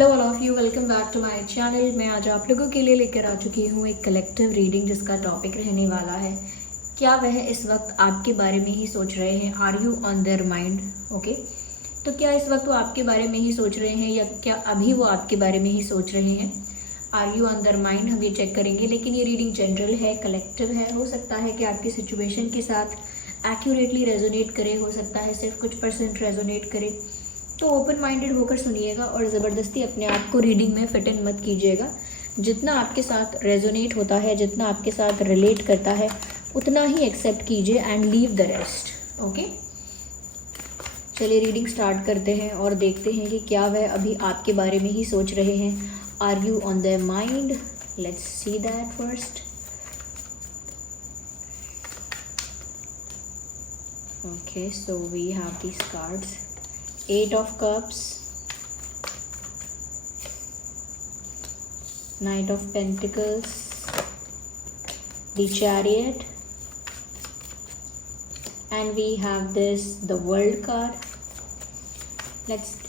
Hello all of you, welcome back to my channel. मैं आज आप लोगों के लिए लेकर आ चुकी हूँ एक कलेक्टिव रीडिंग जिसका टॉपिक रहने वाला है, क्या वह इस वक्त आपके बारे में ही सोच रहे हैं? Are you on their mind? Okay, तो क्या इस वक्त वो आपके बारे में ही सोच रहे हैं या क्या अभी वो आपके बारे में ही सोच रहे हैं? Are you on their mind हम ये चेक करेंगे, लेकिन ये रीडिंग जनरल है, कलेक्टिव है। हो सकता है कि आपकी सिचुएशन के साथ एक्यूरेटली रेजोनेट करे, हो सकता है सिर्फ कुछ परसेंट रेजोनेट करे। तो ओपन माइंडेड होकर सुनिएगा और ज़बरदस्ती अपने आप को रीडिंग में फिट इन मत कीजिएगा। जितना आपके साथ रेजोनेट होता है, जितना आपके साथ रिलेट करता है, उतना ही एक्सेप्ट कीजिए and leave the rest. Okay, चलिए रीडिंग स्टार्ट करते हैं और देखते हैं कि क्या वह अभी आपके बारे में ही सोच रहे हैं। Are you on their mind? Let's see that first. Okay, so we have these cards. Eight of Cups, Knight of Pentacles, the Chariot, and we have the World card.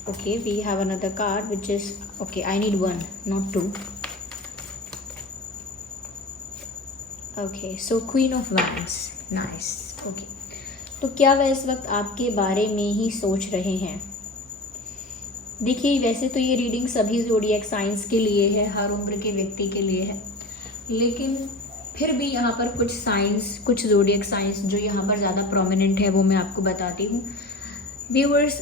Okay, we have another card which is, okay, I need one, not two. Okay, so Queen of Wands, nice. Okay, तो क्या वह इस वक्त आपके बारे में ही सोच रहे हैं? देखिए, वैसे तो ये रीडिंग सभी ज़ोडिएक साइंस के लिए है, हर उम्र के व्यक्ति के लिए है, लेकिन फिर भी यहाँ पर कुछ साइंस, कुछ ज़ोडिएक साइंस जो यहाँ पर ज़्यादा प्रोमिनेंट है वो मैं आपको बताती हूँ। व्यूअर्स,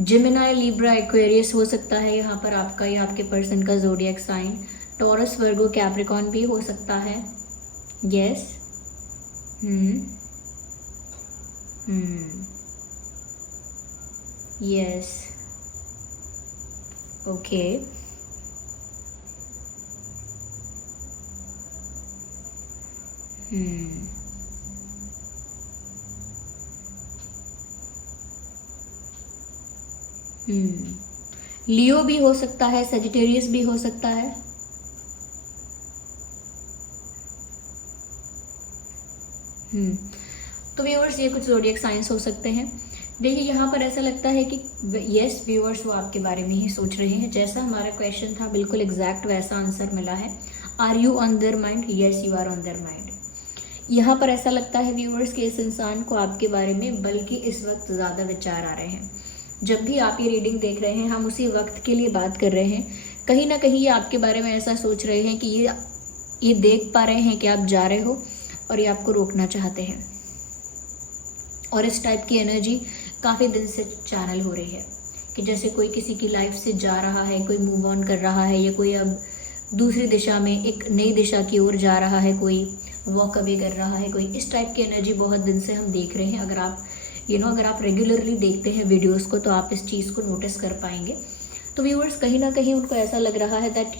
जेमिनी, लिब्रा, एक्वेरियस हो सकता है यहाँ पर आपका या आपके पर्सन का ज़ोडिएक साइन। टॉरस, वर्गो, कैप्रिकॉर्न भी हो सकता है। यस, yes, okay, लियो भी हो सकता है, सेजिटेरियस भी हो सकता है। तो व्यूअर्स, ये कुछ ज़ोडिएक साइंस हो सकते हैं। देखिए, यहाँ पर ऐसा लगता है कि यस व्यूअर्स, वो आपके बारे में ही सोच रहे हैं। जैसा हमारा क्वेश्चन था बिल्कुल एग्जैक्ट वैसा आंसर मिला है। Are you on their mind? Yes, you are on their mind. यहाँ पर ऐसा लगता है व्यूअर्स कि इस इंसान को आपके बारे में बल्कि इस वक्त ज़्यादा विचार आ रहे हैं। जब भी आप ये रीडिंग देख रहे हैं, हम उसी वक्त के लिए बात कर रहे हैं। कहीं ना कहीं ये आपके बारे में ऐसा सोच रहे हैं कि ये देख पा रहे हैं कि आप जा रहे हो और ये आपको रोकना चाहते हैं। और इस टाइप की एनर्जी काफ़ी दिन से चैनल हो रही है कि जैसे कोई किसी की लाइफ से जा रहा है, कोई मूव ऑन कर रहा है, या कोई अब दूसरी दिशा में एक नई दिशा की ओर जा रहा है, कोई वॉक अवे कर रहा है, कोई इस टाइप की एनर्जी बहुत दिन से हम देख रहे हैं। अगर आप अगर आप रेगुलरली देखते हैं वीडियोस को तो आप इस चीज़ को नोटिस कर पाएंगे। तो व्यूअर्स, कहीं ना कहीं उनको ऐसा लग रहा है दैट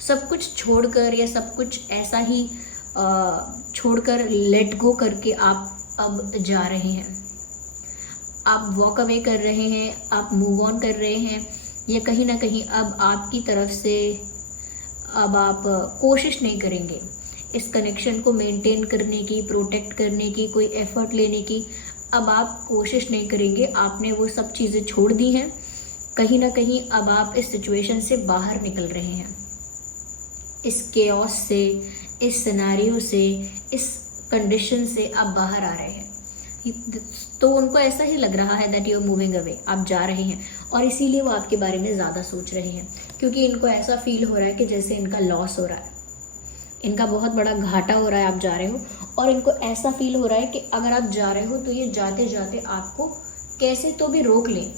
सब कुछ छोड़कर या सब कुछ ऐसा ही छोड़कर लेट गो करके आप अब जा रहे हैं, आप वॉक अवे कर रहे हैं, आप मूव ऑन कर रहे हैं, या कहीं ना कहीं अब आपकी तरफ से अब आप कोशिश नहीं करेंगे इस कनेक्शन को मेंटेन करने की, प्रोटेक्ट करने की, कोई एफर्ट लेने की। अब आप कोशिश नहीं करेंगे, आपने वो सब चीज़ें छोड़ दी हैं। कहीं ना कहीं अब आप इस सिचुएशन से बाहर निकल रहे हैं, इस केओस से, इस सिनेरियो से, इस कंडीशन से आप बाहर आ रहे हैं। तो उनको ऐसा ही लग रहा है that you are moving away, आप जा रहे हैं, और इसीलिए वो आपके बारे में ज़्यादा सोच रहे हैं, क्योंकि इनको ऐसा फील हो रहा है कि जैसे इनका लॉस हो रहा है, इनका बहुत बड़ा घाटा हो रहा है, आप जा रहे हो। और इनको ऐसा फील हो रहा है कि अगर आप जा रहे हो तो ये जाते जाते आपको कैसे तो भी रोक लें।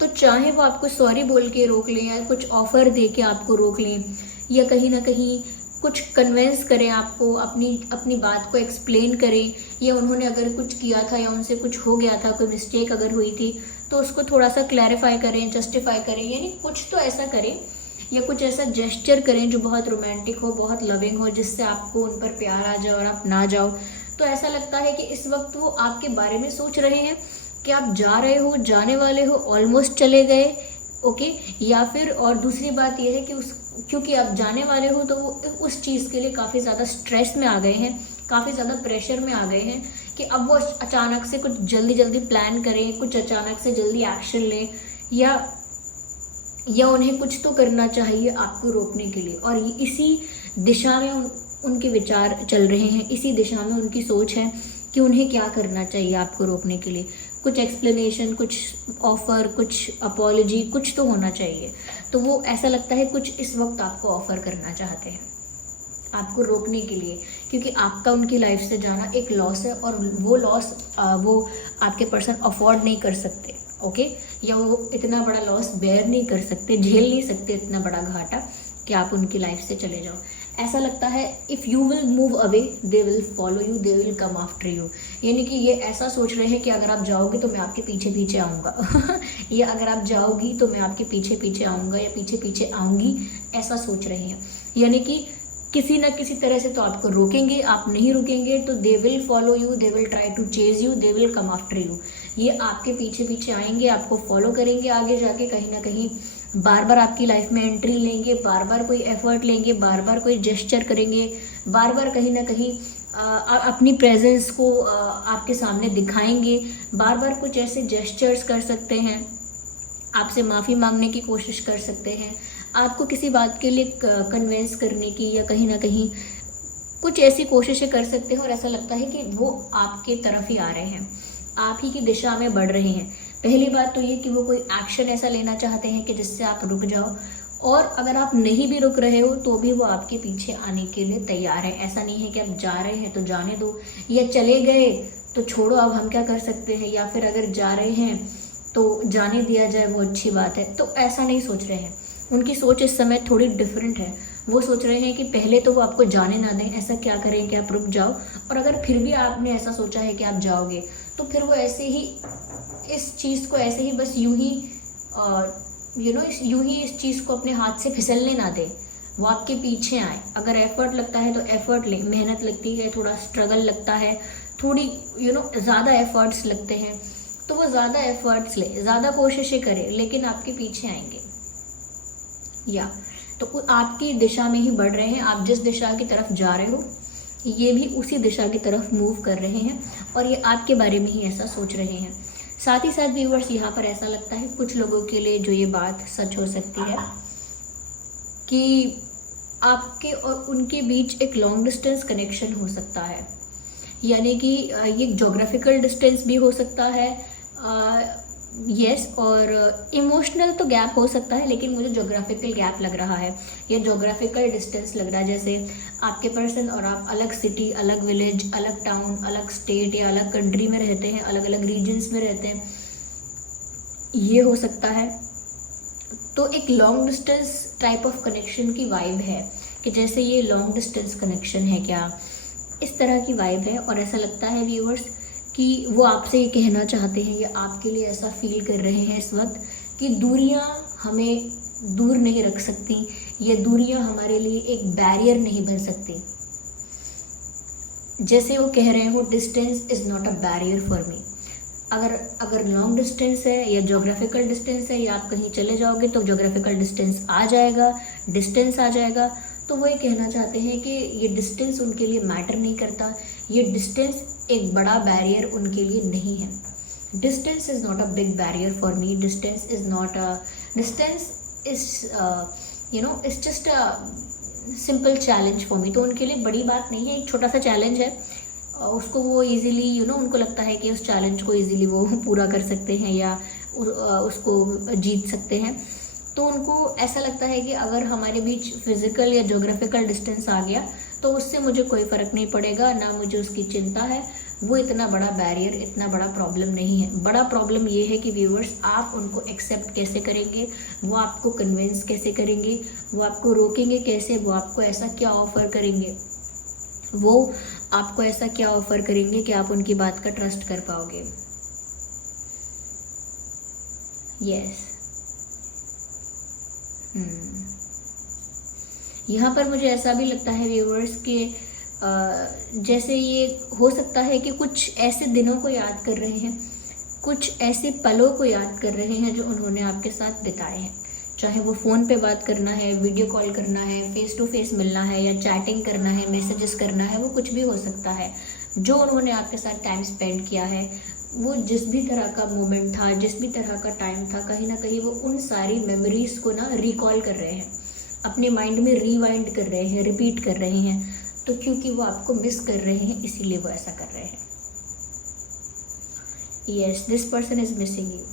तो चाहे वो आपको सॉरी बोल के रोक लें, या कुछ ऑफर दे के आपको रोक लें, या कहीं ना कहीं कुछ कन्वेंस करें आपको, अपनी बात को एक्सप्लेन करें, या उन्होंने अगर कुछ किया था या उनसे कुछ हो गया था, कोई मिस्टेक अगर हुई थी तो उसको थोड़ा सा क्लैरिफाई करें, जस्टिफाई करें, यानी कुछ तो ऐसा करें या कुछ ऐसा जेस्चर करें जो बहुत रोमांटिक हो, बहुत लविंग हो, जिससे आपको उन पर प्यार आ जाए और आप ना जाओ। तो ऐसा लगता है कि इस वक्त वो आपके बारे में सोच रहे हैं कि आप जा रहे हो, जाने वाले हो, ऑलमोस्ट चले गए, ओके। या फिर और दूसरी बात यह है कि क्योंकि आप जाने वाले हो तो वो उस चीज़ के लिए काफ़ी ज़्यादा स्ट्रेस में आ गए हैं, काफ़ी ज़्यादा प्रेशर में आ गए हैं, कि अब वो अचानक से कुछ जल्दी जल्दी प्लान करें, कुछ अचानक से जल्दी एक्शन लें, या उन्हें कुछ तो करना चाहिए आपको रोकने के लिए। और इसी दिशा में उनके विचार चल रहे हैं, इसी दिशा में उनकी सोच है कि उन्हें क्या करना चाहिए आपको रोकने के लिए। कुछ एक्सप्लेनेशन, कुछ ऑफर, कुछ अपॉलॉजी, कुछ तो होना चाहिए। तो वो ऐसा लगता है कुछ इस वक्त आपको ऑफर करना चाहते हैं आपको रोकने के लिए, क्योंकि आपका उनकी लाइफ से जाना एक लॉस है, और वो लॉस वो आपके पर्सन अफोर्ड नहीं कर सकते, ओके, या वो इतना बड़ा लॉस बेयर नहीं कर सकते, झेल नहीं सकते इतना बड़ा घाटा कि आप उनकी लाइफ से चले जाओ। ऐसा लगता है if you will move away they will follow you, they will come after you. यानी कि ये ऐसा सोच रहे हैं कि अगर आप जाओगे तो मैं आपके पीछे पीछे आऊँगा या अगर आप जाओगी तो मैं आपके पीछे पीछे आऊँगा या पीछे पीछे आऊँगी, ऐसा सोच रहे हैं। यानी कि किसी ना किसी तरह से तो आपको रोकेंगे, आप नहीं रुकेंगे तो they will follow you, they will try to chase you, they will come after you. ये आपके पीछे पीछे आएंगे, आपको फॉलो करेंगे, आगे जाके कहीं ना कहीं बार बार आपकी लाइफ में एंट्री लेंगे, बार बार कोई एफर्ट लेंगे, बार बार कोई जेस्चर करेंगे, बार बार कहीं ना कहीं अपनी प्रेजेंस को आपके सामने दिखाएंगे, बार बार कुछ ऐसे जेस्चर्स कर सकते हैं, आपसे माफ़ी मांगने की कोशिश कर सकते हैं, आपको किसी बात के लिए कन्विंस करने की, या कहीं ना कहीं कुछ ऐसी कोशिशें कर सकते हैं। और ऐसा लगता है कि वो आपके तरफ ही आ रहे हैं, आप ही की दिशा में बढ़ रहे हैं। पहली बात तो ये कि वो कोई एक्शन ऐसा लेना चाहते हैं कि जिससे आप रुक जाओ, और अगर आप नहीं भी रुक रहे हो तो भी वो आपके पीछे आने के लिए तैयार है। ऐसा नहीं है कि आप जा रहे हैं तो जाने दो, या चले गए तो छोड़ो अब हम क्या कर सकते हैं, या फिर अगर जा रहे हैं तो जाने दिया जाए वो अच्छी बात है। तो ऐसा नहीं सोच रहे हैं, उनकी सोच इस समय थोड़ी डिफरेंट है। वो सोच रहे हैं कि पहले तो वो आपको जाने ना दें, ऐसा क्या करें कि आप रुक जाओ, और अगर फिर भी आपने ऐसा सोचा है कि आप जाओगे तो फिर वो ऐसे ही इस चीज़ को ऐसे ही बस यूं ही यूं ही इस चीज़ को अपने हाथ से फिसलने ना दें, वो आपके पीछे आए। अगर एफर्ट लगता है तो एफर्ट लें, मेहनत लगती है, थोड़ा स्ट्रगल लगता है, थोड़ी ज़्यादा एफर्ट्स लगते हैं तो वो ज़्यादा एफर्ट्स ले, ज़्यादा कोशिशें करें, लेकिन आपके पीछे आएंगे, या तो आपकी दिशा में ही बढ़ रहे हैं। आप जिस दिशा की तरफ जा रहे हो ये भी उसी दिशा की तरफ मूव कर रहे हैं, और ये आपके बारे में ही ऐसा सोच रहे हैं। साथ ही साथ व्यूअर्स, यहाँ पर ऐसा लगता है कुछ लोगों के लिए जो ये बात सच हो सकती है कि आपके और उनके बीच एक लॉन्ग डिस्टेंस कनेक्शन हो सकता है। यानी कि ये ज्योग्राफिकल डिस्टेंस भी हो सकता है, यस, और इमोशनल तो गैप हो सकता है, लेकिन मुझे ज्योग्राफिकल गैप लग रहा है, या ज्योग्राफिकल डिस्टेंस लग रहा है। जैसे आपके पर्सन और आप अलग सिटी, अलग विलेज, अलग टाउन, अलग स्टेट या अलग कंट्री में रहते हैं, अलग अलग रीजन्स में रहते हैं, ये हो सकता है। तो एक long distance type of connection की वाइब है कि जैसे ये लॉन्ग डिस्टेंस कनेक्शन है क्या, इस तरह की वाइब है। और ऐसा लगता है व्यूअर्स कि वो आपसे ये कहना चाहते हैं या आपके लिए ऐसा फील कर रहे हैं इस वक्त कि दूरियां हमें दूर नहीं रख सकती, या दूरियां हमारे लिए एक बैरियर नहीं बन सकती। जैसे वो कह रहे हो, distance is not a barrier for me. अगर लॉन्ग डिस्टेंस है या ज्योग्राफिकल डिस्टेंस है, या आप कहीं चले जाओगे तो ज्योग्राफिकल डिस्टेंस आ जाएगा, डिस्टेंस आ जाएगा। तो वो ये कहना चाहते हैं कि ये डिस्टेंस उनके लिए मैटर नहीं करता, ये डिस्टेंस एक बड़ा बैरियर उनके लिए नहीं है। Distance is not a big barrier for me, distance is not a distance is it's just a simple challenge for me. तो उनके लिए बड़ी बात नहीं है, एक छोटा सा चैलेंज है, उसको वो इजीली उनको लगता है कि उस चैलेंज को इजीली वो पूरा कर सकते हैं या उसको जीत सकते हैं। तो उनको ऐसा लगता है कि अगर हमारे बीच फिजिकल या ज्योग्राफिकल डिस्टेंस आ गया तो उससे मुझे कोई फ़र्क नहीं पड़ेगा, ना मुझे उसकी चिंता है, वो इतना बड़ा बैरियर, इतना बड़ा प्रॉब्लम नहीं है। बड़ा प्रॉब्लम ये है कि व्यूअर्स, आप उनको एक्सेप्ट कैसे करेंगे, वो आपको कन्विंस कैसे करेंगे, वो आपको रोकेंगे कैसे, वो आपको ऐसा क्या ऑफ़र करेंगे, वो आपको ऐसा क्या ऑफ़र करेंगे कि आप उनकी बात का ट्रस्ट कर पाओगे। यस, यहाँ पर मुझे ऐसा भी लगता है व्यूअर्स कि जैसे ये हो सकता है कि कुछ ऐसे दिनों को याद कर रहे हैं, कुछ ऐसे पलों को याद कर रहे हैं जो उन्होंने आपके साथ बिताए हैं। चाहे वो फ़ोन पे बात करना है, वीडियो कॉल करना है, फेस टू फेस मिलना है, या चैटिंग करना है, मैसेजेस करना है, वो कुछ भी हो सकता है। जो उन्होंने आपके साथ टाइम स्पेंड किया है, वो जिस भी तरह का मोमेंट था, जिस भी तरह का टाइम था, कहीं ना कहीं वो उन सारी मेमोरीज को ना रिकॉल कर रहे हैं, अपने माइंड में रिवाइंड कर रहे हैं, रिपीट कर रहे हैं। तो क्योंकि वो आपको मिस कर रहे हैं, इसीलिए वो ऐसा कर रहे हैं। Yes, this person is missing you.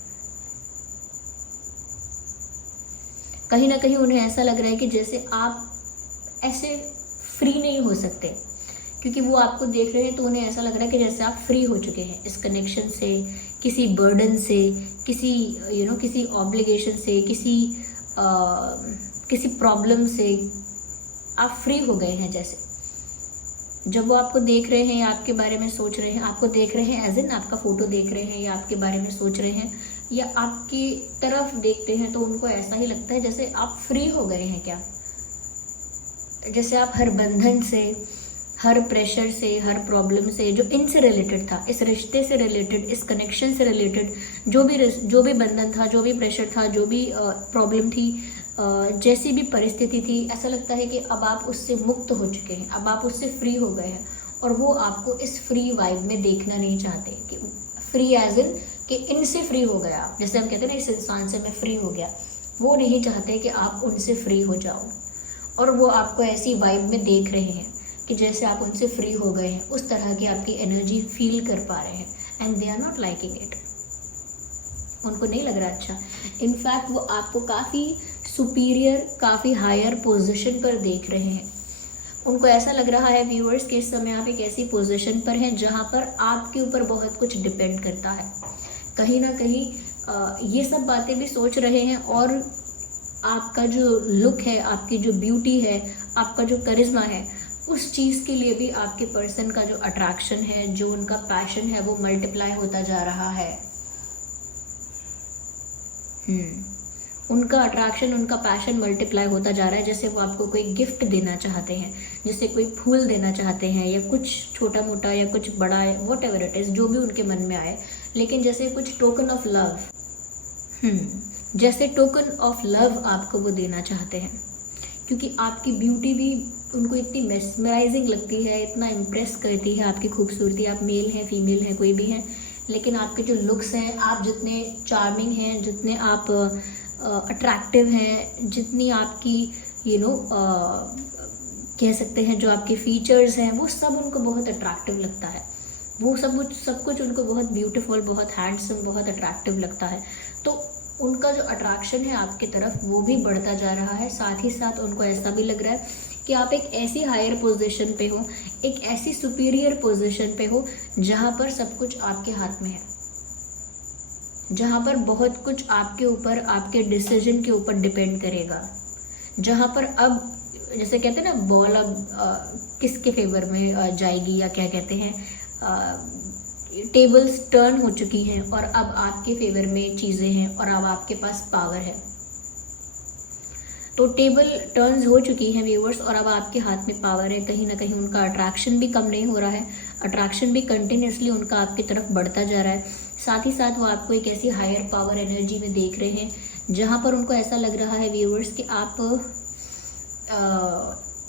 कहीं ना कहीं उन्हें ऐसा लग रहा है कि जैसे आप ऐसे फ्री नहीं हो सकते, क्योंकि वो आपको देख रहे हैं तो उन्हें ऐसा लग रहा है कि जैसे आप फ्री हो चुके हैं इस कनेक्शन से, किसी बर्डन से, किसी किसी ऑब्लिगेशन से, किसी प्रॉब्लम से आप फ्री हो गए हैं। जैसे जब वो आपको देख रहे हैं या आपके बारे में सोच रहे हैं, आपको देख रहे हैं एज इन आपका फोटो देख रहे हैं, या आपके बारे में सोच रहे हैं, या आपकी तरफ देखते हैं, तो उनको ऐसा ही लगता है जैसे आप फ्री हो गए हैं क्या, जैसे आप हर बंधन से, हर प्रेशर से, हर प्रॉब्लम से, जो इनसे रिलेटेड था, इस रिश्ते से रिलेटेड, इस कनेक्शन से रिलेटेड, जो भी बंधन था, जो भी प्रेशर था, जो भी प्रॉब्लम थी, जैसी भी परिस्थिति थी, ऐसा लगता है कि अब आप उससे मुक्त हो चुके हैं, अब आप उससे फ्री हो गए हैं। और वो आपको इस फ्री वाइब में देखना नहीं चाहते कि फ्री एज इन कि इनसे फ्री हो गया, जैसे हम कहते हैं ना इस इंसान से मैं फ्री हो गया, वो नहीं चाहते कि आप उनसे फ्री हो जाओ। और वो आपको ऐसी वाइब में देख रहे हैं कि जैसे आप उनसे फ्री हो गए हैं, उस तरह की आपकी एनर्जी फील कर पा रहे हैं, and they are not liking it. उनको नहीं लग रहा अच्छा। इनफैक्ट वो आपको काफ़ी सुपीरियर, काफ़ी हायर पोजीशन पर देख रहे हैं। उनको ऐसा लग रहा है व्यूअर्स कि इस समय आप एक ऐसी पोजीशन पर हैं जहाँ पर आपके ऊपर बहुत कुछ डिपेंड करता है। कहीं ना कहीं ये सब बातें भी सोच रहे हैं, और आपका जो लुक है, आपकी जो ब्यूटी है, आपका जो करिश्मा है, उस चीज़ के लिए भी आपके पर्सन का जो अट्रैक्शन है, जो उनका पैशन है, वो मल्टीप्लाई होता जा रहा है। उनका अट्रैक्शन, उनका पैशन मल्टीप्लाई होता जा रहा है। जैसे वो आपको कोई गिफ्ट देना चाहते हैं, जैसे कोई फूल देना चाहते हैं, या कुछ छोटा मोटा या कुछ बड़ा, वॉट एवर इट इज़, जो भी उनके मन में आए, लेकिन जैसे कुछ टोकन ऑफ लव, जैसे टोकन ऑफ लव आपको वो देना चाहते हैं, क्योंकि आपकी ब्यूटी भी उनको इतनी मेस्मराइजिंग लगती है, इतना इम्प्रेस करती है आपकी खूबसूरती। आप मेल हैं, फीमेल हैं, कोई भी हैं, लेकिन आपके जो लुक्स हैं, आप जितने चार्मिंग हैं, जितने आप अट्रैक्टिव हैं, जितनी आपकी कह सकते हैं जो आपके फीचर्स हैं, वो सब उनको बहुत अट्रैक्टिव लगता है। वो सब कुछ उनको बहुत ब्यूटीफुल, बहुत हैंडसम, बहुत अट्रैक्टिव लगता है। तो उनका जो अट्रैक्शन है आपकी तरफ, वो भी बढ़ता जा रहा है। साथ ही साथ उनको ऐसा भी लग रहा है कि आप एक ऐसी हायर पोजीशन पे हो, एक ऐसी सुपीरियर पोजीशन पे हो, जहाँ पर सब कुछ आपके हाथ में है, जहाँ पर बहुत कुछ आपके ऊपर, आपके डिसीजन के ऊपर डिपेंड करेगा, जहाँ पर अब जैसे कहते हैं ना, बॉल अब किसके फेवर में जाएगी, या क्या कहते हैं, टेबल्स टर्न हो चुकी हैं, और अब आपके फेवर में चीज़ें हैं, और अब आपके पास पावर है। तो टेबल टर्न्स हो चुकी हैं व्यूअर्स, और अब आपके हाथ में पावर है। कहीं ना कहीं उनका अट्रैक्शन भी कम नहीं हो रहा है, अट्रैक्शन भी कंटिन्यूसली उनका आपकी तरफ बढ़ता जा रहा है। साथ ही साथ वो आपको एक ऐसी हायर पावर एनर्जी में देख रहे हैं, जहाँ पर उनको ऐसा लग रहा है व्यूअर्स कि आप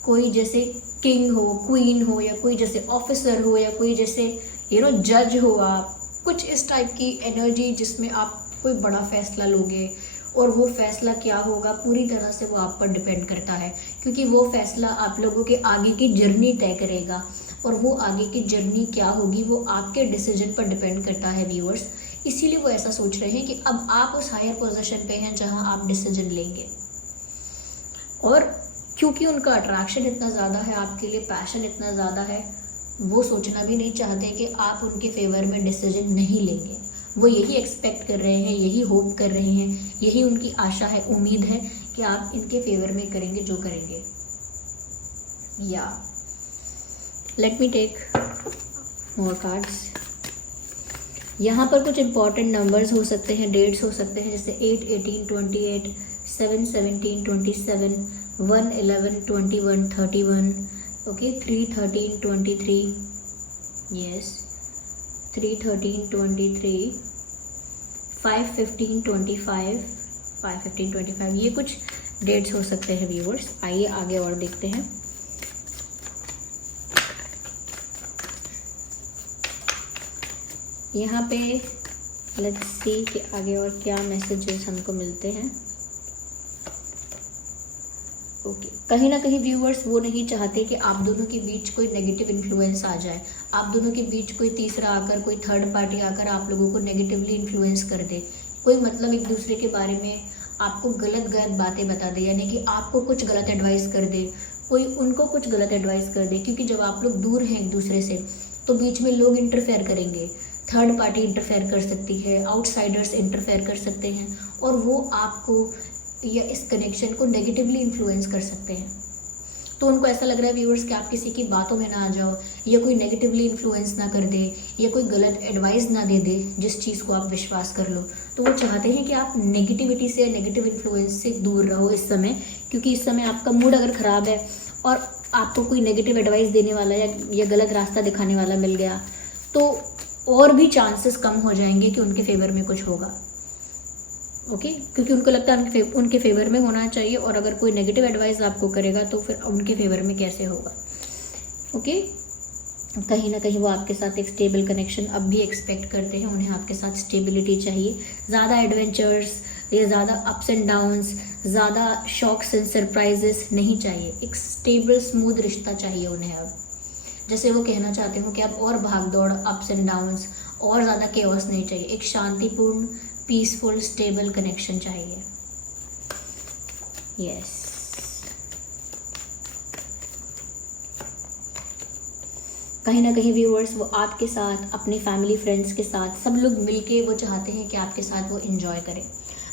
कोई जैसे किंग हो, क्वीन हो, या कोई जैसे ऑफिसर हो, या कोई जैसे जज हो, आप कुछ इस टाइप की एनर्जी, जिसमें आप कोई बड़ा फैसला लोगे, और वो फैसला क्या होगा पूरी तरह से वो आप पर डिपेंड करता है, क्योंकि वो फैसला आप लोगों के आगे की जर्नी तय करेगा, और वो आगे की जर्नी क्या होगी वो आपके डिसीजन पर डिपेंड करता है व्यूअर्स। इसीलिए वो ऐसा सोच रहे हैं कि अब आप उस हायर पोजीशन पे हैं जहां आप डिसीजन लेंगे, और क्योंकि उनका अट्रैक्शन इतना ज़्यादा है आपके लिए, पैशन इतना ज़्यादा है, वो सोचना भी नहीं चाहते कि आप उनके फेवर में डिसीजन नहीं लेंगे। वो यही एक्सपेक्ट कर रहे हैं, यही होप कर रहे हैं, यही उनकी आशा है, उम्मीद है कि आप इनके फेवर में करेंगे जो करेंगे। या let me take more cards. यहाँ पर कुछ इंपॉर्टेंट नंबर्स हो सकते हैं, डेट्स हो सकते हैं, जैसे 8, 18, 28, 7, 17, 27, 1, 11, 21, 31, ओके, 3, 13, 23, यस, 3, 13, 23, 5, 15, 25, 5, 15, 25, ये कुछ डेट्स हो सकते हैं व्यूअर्स। आइए आगे और देखते हैं। यहाँ पे लेट्स सी कि आगे और क्या मैसेजेस हमको मिलते हैं। ओके, कहीं ना कहीं व्यूअर्स वो नहीं चाहते कि आप दोनों के बीच कोई नेगेटिव इन्फ्लुएंस आ जाए, आप दोनों के बीच कोई तीसरा आकर, कोई थर्ड पार्टी आकर आप लोगों को नेगेटिवली इन्फ्लुएंस कर दे, कोई मतलब एक दूसरे के बारे में आपको गलत बातें बता दे, यानी कि आपको कुछ गलत एडवाइस कर दे, कोई उनको कुछ गलत एडवाइस कर दे। क्योंकि जब आप लोग दूर हैं एक दूसरे से तो बीच में लोग इंटरफेयर करेंगे, थर्ड पार्टी इंटरफेयर कर सकती है, आउटसाइडर्स इंटरफेयर कर सकते हैं और वो आपको या इस कनेक्शन को नेगेटिवली इन्फ्लुएंस कर सकते हैं। तो उनको ऐसा लग रहा है व्यूअर्स कि आप किसी की बातों में ना आ जाओ, या कोई नेगेटिवली इन्फ्लुएंस ना कर दे, या कोई गलत एडवाइस ना दे दे जिस चीज़ को आप विश्वास कर लो। तो वो चाहते हैं कि आप नेगेटिविटी से, नेगेटिव इन्फ्लुएंस से दूर रहो इस समय, क्योंकि इस समय आपका मूड अगर ख़राब है और आपको कोई नेगेटिव एडवाइस देने वाला या गलत रास्ता दिखाने वाला मिल गया तो और भी चांसेस कम हो जाएंगे कि उनके फेवर में कुछ होगा। ओके, क्योंकि उनको लगता है उनके फेवर में होना चाहिए, और अगर कोई नेगेटिव एडवाइस आपको करेगा तो फिर उनके फेवर में कैसे होगा। ओके, कहीं ना कहीं वो आपके साथ एक स्टेबल कनेक्शन अब भी एक्सपेक्ट करते हैं, उन्हें आपके साथ स्टेबिलिटी चाहिए, ज़्यादा एडवेंचर्स या ज़्यादा अप्स एंड डाउन्स, ज़्यादा शॉक्स एंड सरप्राइजेस नहीं चाहिए, एक स्टेबल स्मूथ रिश्ता चाहिए उन्हें। अब जैसे वो कहना चाहते हो कि अब और भाग दौड़, अप्स एंड डाउन्स और ज़्यादा केओस नहीं चाहिए, एक शांतिपूर्ण, पीसफुल, स्टेबल कनेक्शन चाहिए। यस, कहीं ना कहीं व्यूअर्स वो आपके साथ, अपने फैमिली फ्रेंड्स के साथ, सब लोग मिलके वो चाहते हैं कि आपके साथ वो एंजॉय करें,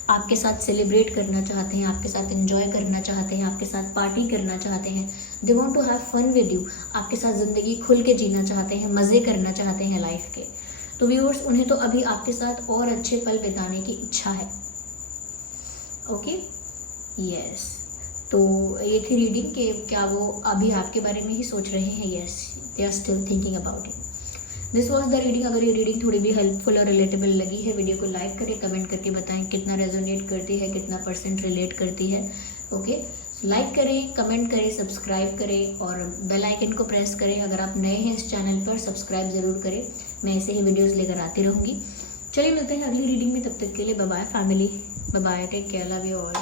आपके साथ सेलिब्रेट करना चाहते हैं, आपके साथ एंजॉय करना चाहते हैं, आपके साथ पार्टी करना चाहते हैं। They want to have fun with you, आपके साथ ज़िंदगी खुल के जीना चाहते हैं, मज़े करना चाहते हैं लाइफ के। तो व्यूअर्स उन्हें तो अभी आपके साथ और अच्छे पल बिताने की इच्छा है। ओके, यस, तो ये थी रीडिंग कि क्या वो अभी आपके बारे में ही सोच रहे हैं। Yes, they are still thinking about it. This was the reading. अगर ये रीडिंग थोड़ी भी हेल्पफुल और रिलेटेबल लगी है, वीडियो को लाइक करें, कमेंट करके बताएं कितना रेजोनेट करती है, कितना % रिलेट करती है। ओके, लाइक करें, कमेंट करें, सब्सक्राइब करें और बेल आइकन को प्रेस करें। अगर आप नए हैं इस चैनल पर, सब्सक्राइब ज़रूर करें, मैं ऐसे ही वीडियोस लेकर आती रहूँगी। चलिए मिलते हैं अगली रीडिंग में, तब तक के लिए bye bye family, bye bye, take care, love you all.